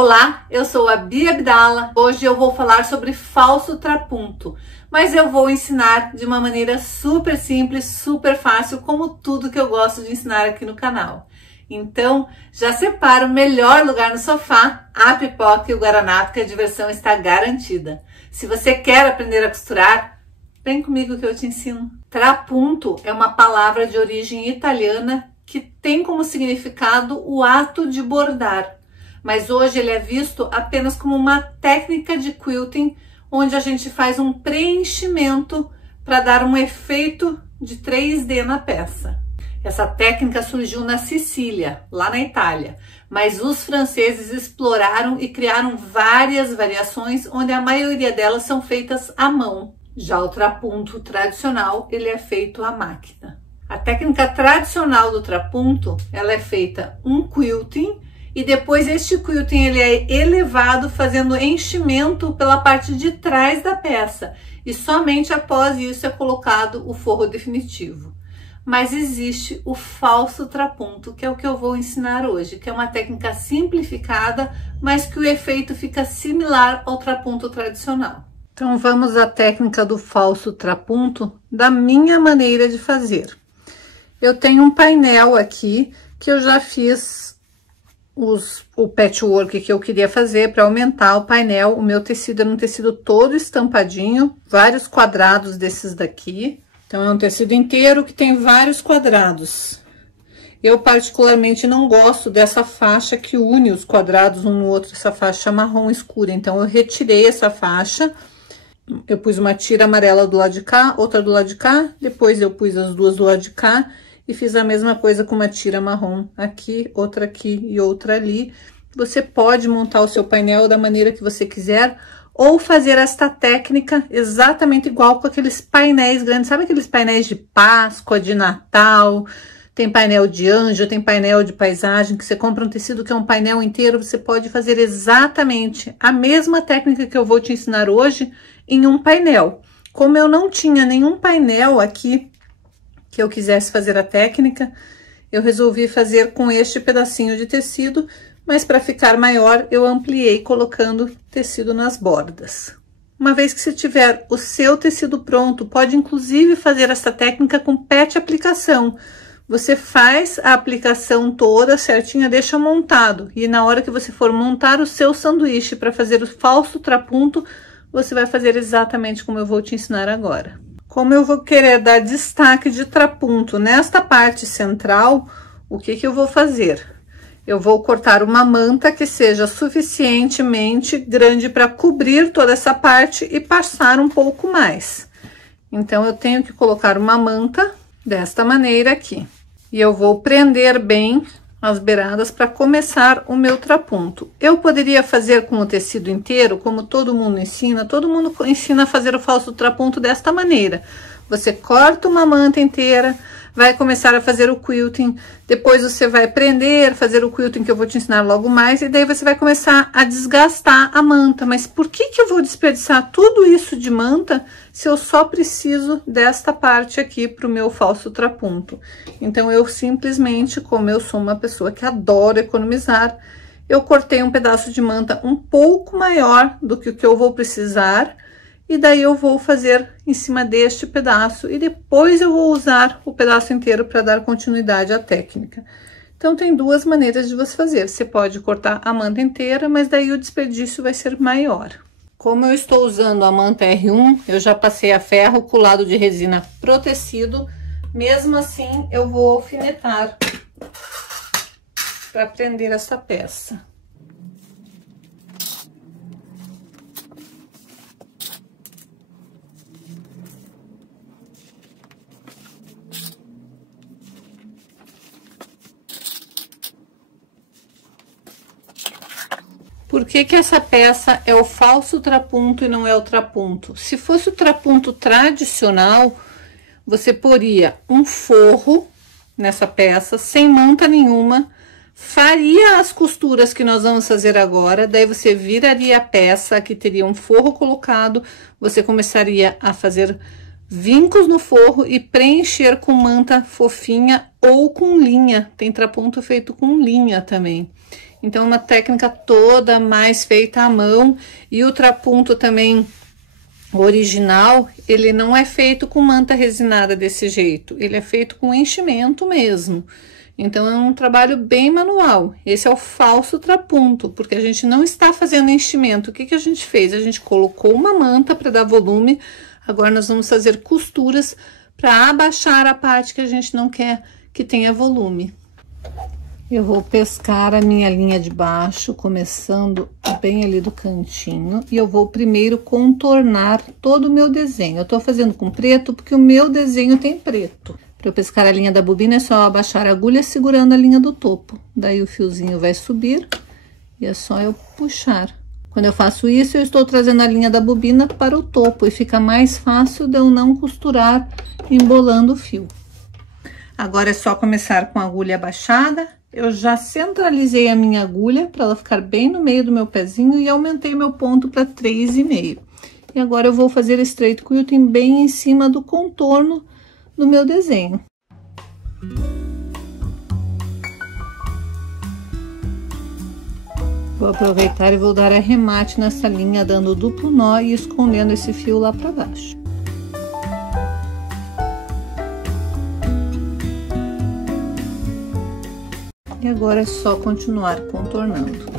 Olá, eu sou a Bia Abdala. Hoje eu vou falar sobre falso trapunto, mas eu vou ensinar de uma maneira super simples, super fácil, como tudo que eu gosto de ensinar aqui no canal. Então, já separa o melhor lugar no sofá, a pipoca e o guaraná, porque a diversão está garantida. Se você quer aprender a costurar, vem comigo que eu te ensino. Trapunto é uma palavra de origem italiana que tem como significado o ato de bordar. Mas hoje ele é visto apenas como uma técnica de quilting, onde a gente faz um preenchimento para dar um efeito de 3D na peça. Essa técnica surgiu na Sicília, lá na Itália, mas os franceses exploraram e criaram várias variações, onde a maioria delas são feitas à mão. Já o trapunto tradicional, ele é feito à máquina. A técnica tradicional do trapunto, ela é feita um quilting, e depois este quilting ele é elevado fazendo enchimento pela parte de trás da peça. E somente após isso é colocado o forro definitivo. Mas existe o falso trapunto, que é o que eu vou ensinar hoje, que é uma técnica simplificada, mas que o efeito fica similar ao trapunto tradicional. Então vamos à técnica do falso trapunto da minha maneira de fazer. Eu tenho um painel aqui que eu já fiz o patchwork que eu queria fazer para aumentar o painel. O meu tecido é um tecido todo estampadinho, vários quadrados desses daqui. Então é um tecido inteiro que tem vários quadrados. Eu particularmente não gosto dessa faixa que une os quadrados um no outro, essa faixa marrom escura. Então eu retirei essa faixa, eu pus uma tira amarela do lado de cá, outra do lado de cá, depois eu pus as duas do lado de cá. E fiz a mesma coisa com uma tira marrom aqui, outra aqui e outra ali. Você pode montar o seu painel da maneira que você quiser, ou fazer esta técnica exatamente igual com aqueles painéis grandes. Sabe aqueles painéis de Páscoa, de Natal? Tem painel de anjo, tem painel de paisagem, que você compra um tecido que é um painel inteiro. Você pode fazer exatamente a mesma técnica que eu vou te ensinar hoje em um painel. Como eu não tinha nenhum painel aqui que eu quisesse fazer a técnica, eu resolvi fazer com este pedacinho de tecido, mas para ficar maior eu ampliei colocando tecido nas bordas. Uma vez que você tiver o seu tecido pronto, pode inclusive fazer essa técnica com patch aplicação. Você faz a aplicação toda certinha, deixa montado, e na hora que você for montar o seu sanduíche para fazer o falso trapunto, você vai fazer exatamente como eu vou te ensinar agora. Como eu vou querer dar destaque de trapunto nesta parte central, o que eu vou fazer? Eu vou cortar uma manta que seja suficientemente grande para cobrir toda essa parte e passar um pouco mais. Então, eu tenho que colocar uma manta desta maneira aqui. E eu vou prender bem as beiradas para começar o meu trapunto. Eu poderia fazer com o tecido inteiro, como todo mundo ensina a fazer o falso trapunto desta maneira. Você corta uma manta inteira, vai começar a fazer o quilting, depois você vai prender, fazer o quilting que eu vou te ensinar logo mais, e daí você vai começar a desgastar a manta. Mas por que eu vou desperdiçar tudo isso de manta se eu só preciso desta parte aqui para o meu falso trapunto? Então, eu simplesmente, como eu sou uma pessoa que adora economizar, eu cortei um pedaço de manta um pouco maior do que o que eu vou precisar, e daí eu vou fazer em cima deste pedaço, e depois eu vou usar o pedaço inteiro para dar continuidade à técnica. Então, tem duas maneiras de você fazer. Você pode cortar a manta inteira, mas daí o desperdício vai ser maior. Como eu estou usando a manta R1, eu já passei a ferro colado de resina pro tecido. Mesmo assim, eu vou alfinetar para prender essa peça. Por que essa peça é o falso trapunto e não é o trapunto? Se fosse o trapunto tradicional, você poria um forro nessa peça, sem manta nenhuma, faria as costuras que nós vamos fazer agora, daí você viraria a peça, aqui teria um forro colocado, você começaria a fazer vincos no forro e preencher com manta fofinha ou com linha. Tem trapunto feito com linha também. Então, uma técnica toda mais feita à mão. E o trapunto também original, ele não é feito com manta resinada desse jeito. Ele é feito com enchimento mesmo. Então, é um trabalho bem manual. Esse é o falso trapunto, porque a gente não está fazendo enchimento. O que que a gente fez? A gente colocou uma manta para dar volume. Agora, nós vamos fazer costuras para abaixar a parte que a gente não quer que tenha volume. Eu vou pescar a minha linha de baixo, começando bem ali do cantinho. E eu vou primeiro contornar todo o meu desenho. Eu tô fazendo com preto porque o meu desenho tem preto. Para eu pescar a linha da bobina é só abaixar a agulha segurando a linha do topo. Daí o fiozinho vai subir e é só eu puxar. Quando eu faço isso, eu estou trazendo a linha da bobina para o topo e fica mais fácil de eu não costurar embolando o fio. Agora é só começar com a agulha abaixada. Eu já centralizei a minha agulha para ela ficar bem no meio do meu pezinho e aumentei meu ponto para 3,5. E agora eu vou fazer straight quilting bem em cima do contorno do meu desenho. Vou aproveitar e vou dar arremate nessa linha, dando duplo nó e escondendo esse fio lá para baixo. E agora é só continuar contornando.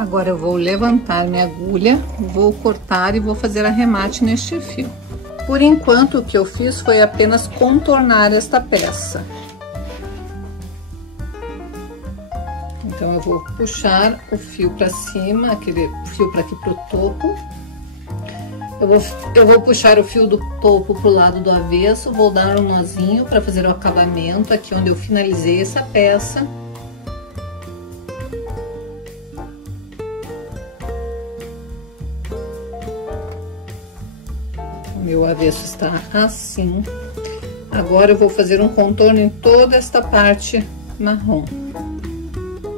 Agora eu vou levantar minha agulha, vou cortar e vou fazer arremate neste fio. Por enquanto, o que eu fiz foi apenas contornar esta peça. Então, eu vou puxar o fio para cima, aquele fio para aqui pro topo. Eu vou puxar o fio do topo pro lado do avesso, vou dar um nozinho para fazer o acabamento aqui onde eu finalizei essa peça. Meu avesso está assim. Agora eu vou fazer um contorno em toda esta parte marrom.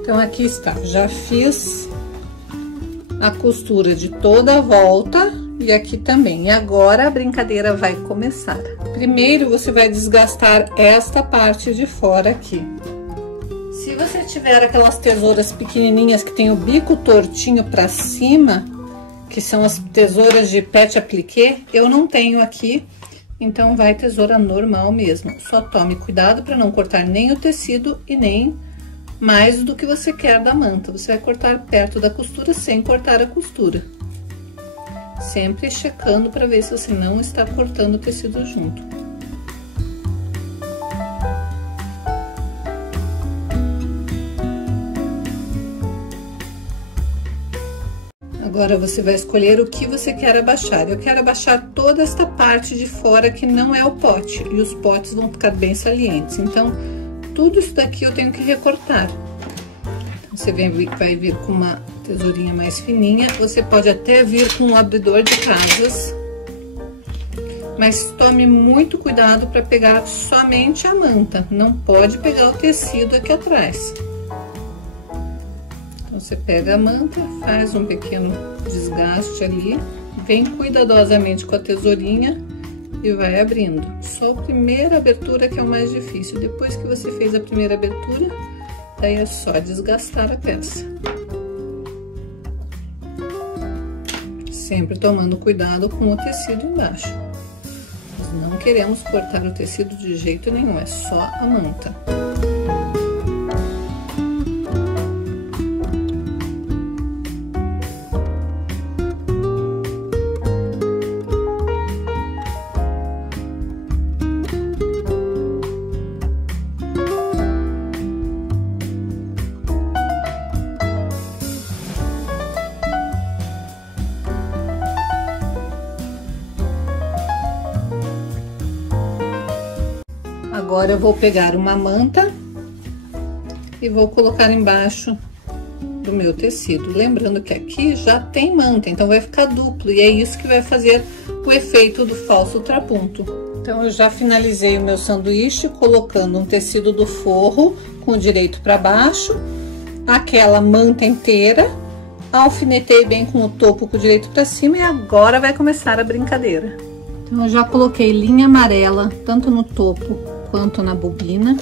Então, aqui está. Já fiz a costura de toda a volta e aqui também. E agora a brincadeira vai começar. Primeiro, você vai desgastar esta parte de fora aqui. Se você tiver aquelas tesouras pequenininhas que tem o bico tortinho para cima, que são as tesouras de pet appliqué, eu não tenho aqui, então vai tesoura normal mesmo. Só tome cuidado para não cortar nem o tecido e nem mais do que você quer da manta. Você vai cortar perto da costura sem cortar a costura. Sempre checando para ver se você não está cortando o tecido junto. Agora, você vai escolher o que você quer abaixar. Eu quero abaixar toda esta parte de fora que não é o pote. E os potes vão ficar bem salientes. Então, tudo isso daqui eu tenho que recortar. Então, você vai vir com uma tesourinha mais fininha. Você pode até vir com um abridor de casas. Mas tome muito cuidado para pegar somente a manta. Não pode pegar o tecido aqui atrás. Você pega a manta, faz um pequeno desgaste ali, vem cuidadosamente com a tesourinha e vai abrindo. Só a primeira abertura que é o mais difícil. Depois que você fez a primeira abertura, Daí é só desgastar a peça. Sempre tomando cuidado com o tecido embaixo. Nós não queremos cortar o tecido de jeito nenhum, é só a manta. Agora eu vou pegar uma manta e vou colocar embaixo do meu tecido. Lembrando que aqui já tem manta, então vai ficar duplo. E é isso que vai fazer o efeito do falso trapunto. Então eu já finalizei o meu sanduíche colocando um tecido do forro com o direito para baixo, aquela manta inteira, alfinetei bem com o topo com o direito para cima e agora vai começar a brincadeira. Então eu já coloquei linha amarela tanto no topo quanto na bobina,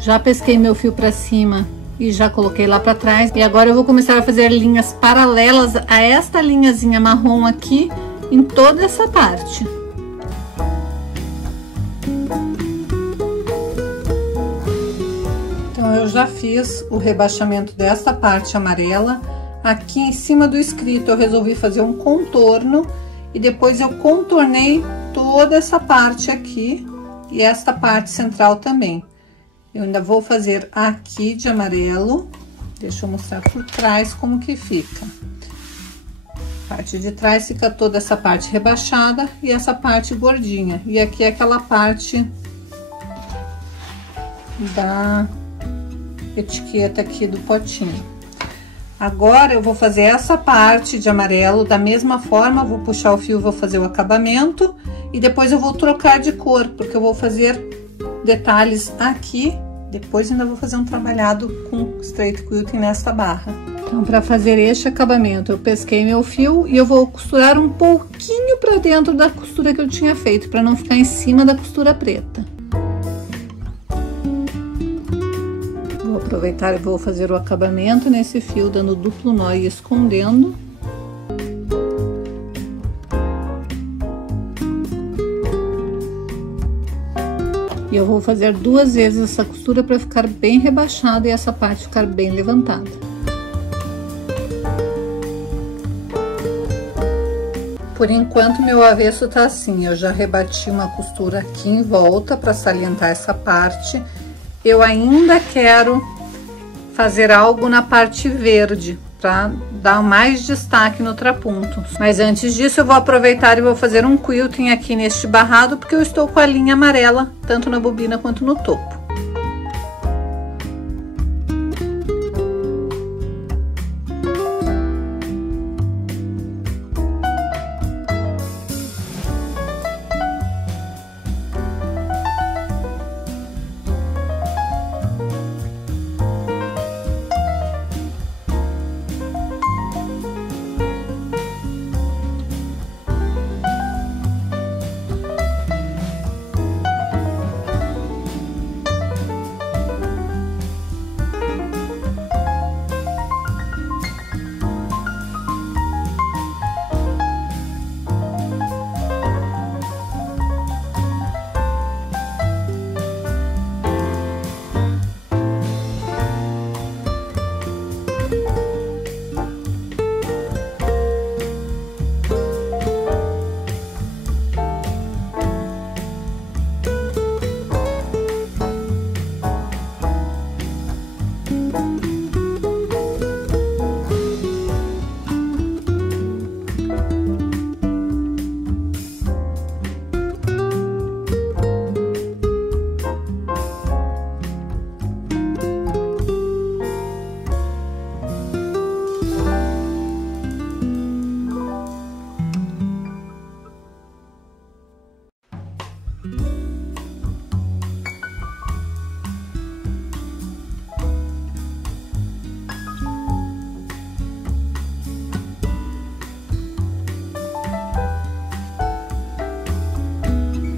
já pesquei meu fio para cima e já coloquei lá para trás, e agora eu vou começar a fazer linhas paralelas a esta linhazinha marrom aqui em toda essa parte. Então eu já fiz o rebaixamento desta parte amarela. Aqui em cima do escrito eu resolvi fazer um contorno e depois eu contornei toda essa parte aqui e esta parte central também. Eu ainda vou fazer aqui de amarelo. Deixa eu mostrar por trás como que fica. A parte de trás fica toda essa parte rebaixada e essa parte gordinha. E aqui é aquela parte da etiqueta aqui do potinho. Agora eu vou fazer essa parte de amarelo da mesma forma, vou puxar o fio, vou fazer o acabamento e depois eu vou trocar de cor, porque eu vou fazer detalhes aqui, depois ainda vou fazer um trabalhado com straight quilting nesta barra. Então, para fazer este acabamento, eu pesquei meu fio e eu vou costurar um pouquinho para dentro da costura que eu tinha feito, para não ficar em cima da costura preta. Vou aproveitar e vou fazer o acabamento nesse fio, dando duplo nó e escondendo. E eu vou fazer 2 vezes essa costura para ficar bem rebaixada e essa parte ficar bem levantada. Por enquanto, meu avesso tá assim, eu já rebati uma costura aqui em volta para salientar essa parte. Eu ainda quero fazer algo na parte verde, para dar mais destaque no trapunto. Mas antes disso, eu vou aproveitar e vou fazer um quilting aqui neste barrado, porque eu estou com a linha amarela, tanto na bobina quanto no topo.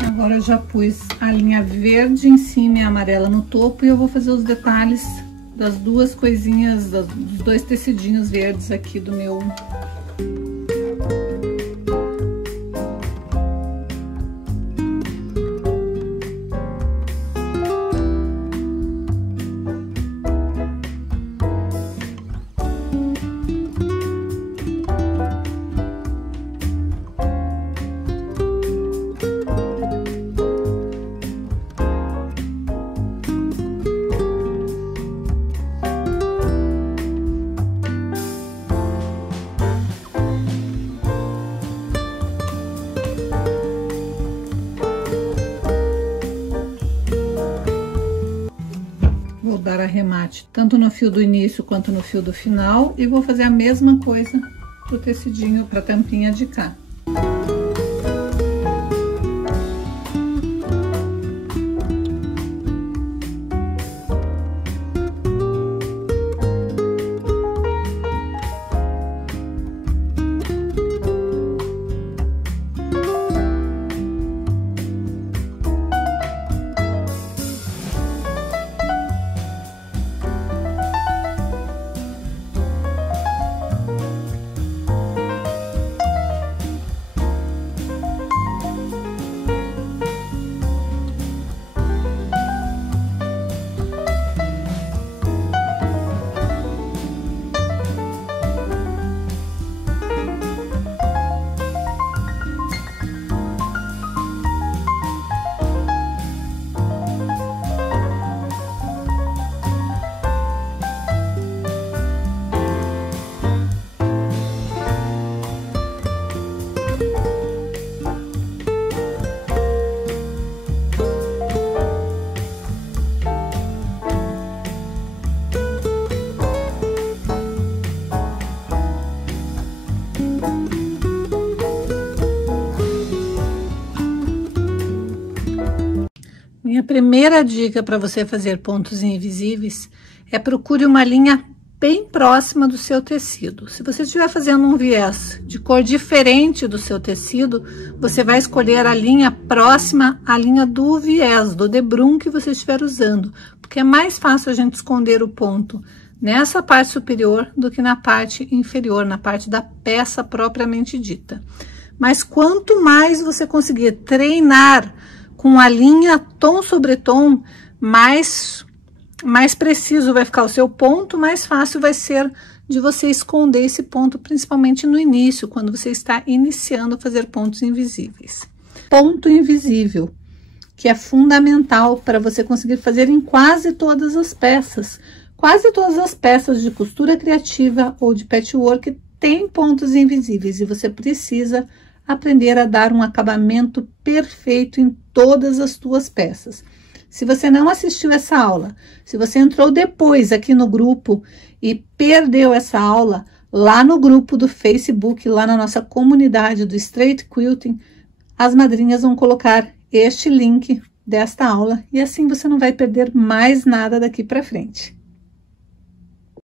Agora eu já pus a linha verde em cima e a amarela no topo e eu vou fazer os detalhes das duas coisinhas, dos dois tecidinhos verdes aqui do meu. Vou dar arremate tanto no fio do início quanto no fio do final e vou fazer a mesma coisa pro tecidinho, pra tampinha de cá. Minha primeira dica para você fazer pontos invisíveis é procure uma linha bem próxima do seu tecido. Se você estiver fazendo um viés de cor diferente do seu tecido, você vai escolher a linha próxima à linha do viés, do debrum que você estiver usando, porque é mais fácil a gente esconder o ponto nessa parte superior do que na parte inferior, na parte da peça propriamente dita. Mas quanto mais você conseguir treinar com a linha tom sobre tom, mais preciso vai ficar o seu ponto, mais fácil vai ser de você esconder esse ponto, principalmente no início, quando você está iniciando a fazer pontos invisíveis. Ponto invisível, que é fundamental para você conseguir fazer em quase todas as peças. Quase todas as peças de costura criativa ou de patchwork têm pontos invisíveis e você precisa aprender a dar um acabamento perfeito em todas as tuas peças. Se você não assistiu essa aula, se você entrou depois aqui no grupo e perdeu essa aula, lá no grupo do Facebook, lá na nossa comunidade do Straight Quilting, as madrinhas vão colocar este link desta aula e assim você não vai perder mais nada daqui para frente.